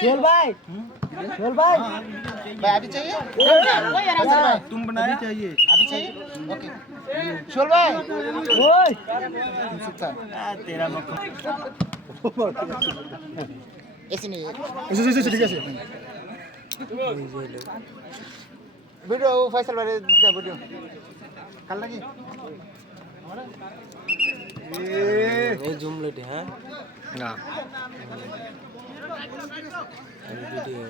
शोल भाई भाई अभी चाहिए तुम बनाया चाहिए अभी चाहिए ओके शोल भाई ओए तेरा मक्खन ऐसे नहीं ऐसे ठीक है वीडियो फैसल वाले क्या वीडियो कल लगी ये जूम लेते हैं ना वीडियो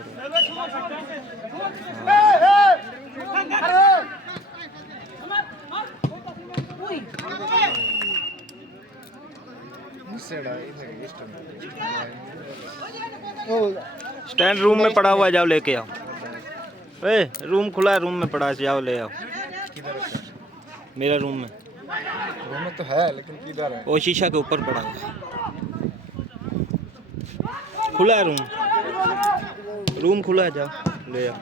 स्टैंड रूम में पड़ा हुआ है, जाओ लेके आओ। ए, रूम खुला है, रूम में पड़ा है, जाओ ले आओ। मेरा रूम में तो है लेकिन किधर है? वो शीशा के ऊपर पड़ा हुआ है, खुला है रूम, रूम खुला है, जाओ ले आओ।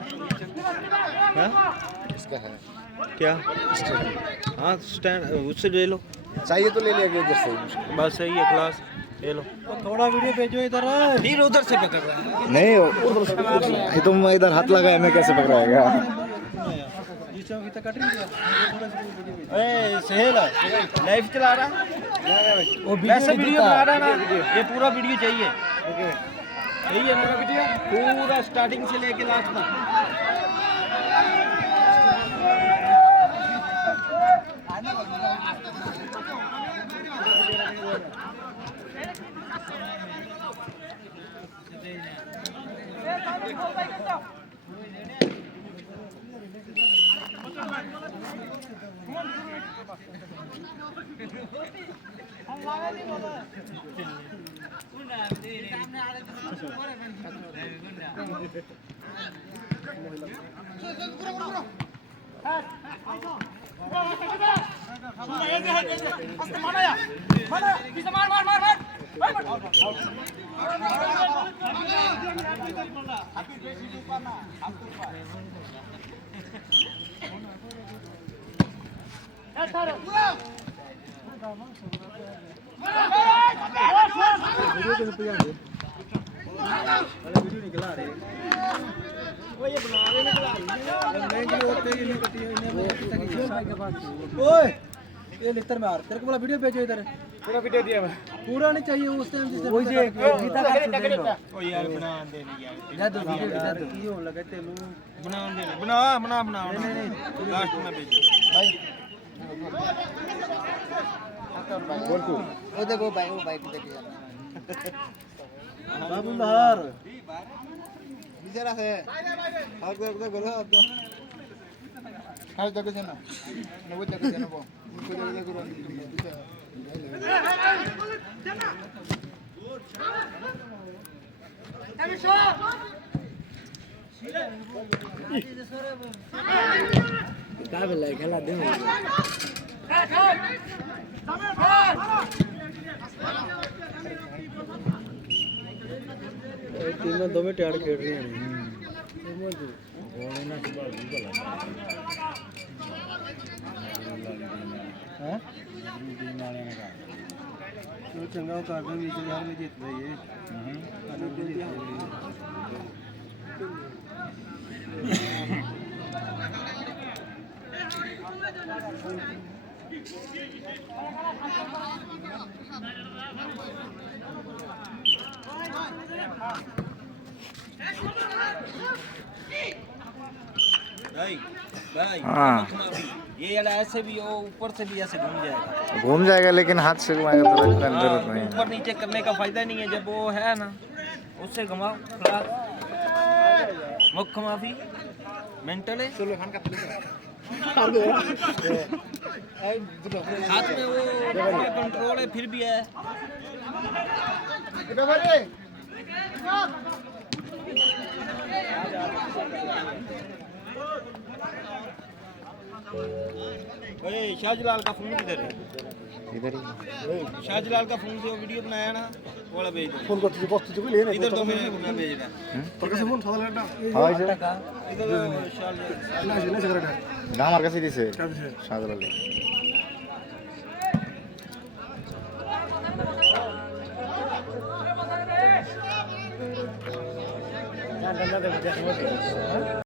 हाँ इसका है क्या? हाँ स्टैंड उससे ले लो, चाहिए तो ले लिया इधर से। बस सही है, क्लास ले लो। थोड़ा वीडियो भेजो इधर फिर उधर से पकड़ रहा है। नहीं ये तुम इधर हाथ लगाए मैं कैसे पकड़ाएगा? ए सहेल लाइव चला रहा, वैसे वीडियो बना रहा ना, ये पूरा वीडियो चाहिए। यही है मेरा वीडियो, पूरा स्टार्टिंग से लेके लास्ट तक। वीडियो निकला रहे वो ये बना रहे निकला ओए ये लिटर में आ तेरे को बोला वीडियो भेजो इधर। पूरा वीडियो दिया मैं। पूरा नहीं चाहिए उस टाइम जिसे वही से गीता का दे लो। ओ यार बना दे यार, जा दो वीडियो जा दो ये हो लगा तेलू बना दे, बना नहीं लास्ट में भेजो भाई बोल तू वो देखो भाई वो बाइक देखिए बाबू लहर बिचारा है और को बोलो तो हाल तक से ना वो तक से ना वो उनको जल्दी करो का बेला खेला दे टीम दो में टाड़ खेल रही हैं। हैं तो चंगा कर दो बीच यार में जीत गई है। भाई हाँ। ये यार ऐसे भी हो, ऊपर से भी ऐसे घूम जाएगा लेकिन हाथ से घुमाएगा तो इतना जरूरत नहीं है। ऊपर नीचे करने का फायदा नहीं है, जब वो है ना उससे घुमाओ। मुख्य माफी मेंटल है, हाथ में वो कंट्रोल है, फिर भी है। शाहजलाल का फोन किधर है? इधर ही शाहजलाल का फोन से वो वीडियो बनाया ना, वो वाला भेज दो। फोन करते जो बॉक्स जो ले ना इधर तो मैं भेज रहा। पर कैसे फोन सादा लेटा हां इधर इधर शाहजलाल ना सिगरेट नाम আর কাছে দিছে শাহজালাল ठंडा दे मुझे समझ